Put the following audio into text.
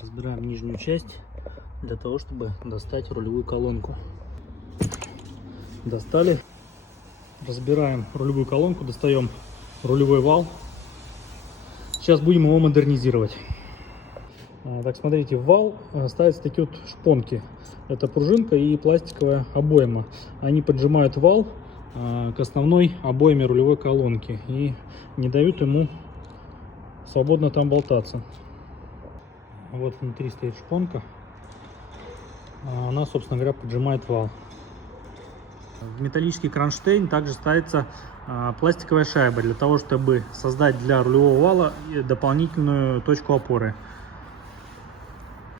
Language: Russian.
Разбираем нижнюю часть для того, чтобы достать рулевую колонку. Достали. Разбираем рулевую колонку, достаем рулевой вал. Сейчас будем его модернизировать. Так, смотрите, в вал ставятся такие вот шпонки. Это пружинка и пластиковая обойма. Они поджимают вал к основной обойме рулевой колонки и не дают ему свободно там болтаться. Вот внутри стоит шпонка. Она, собственно говоря, поджимает вал. В металлический кронштейн также ставится пластиковая шайба для того, чтобы создать для рулевого вала дополнительную точку опоры.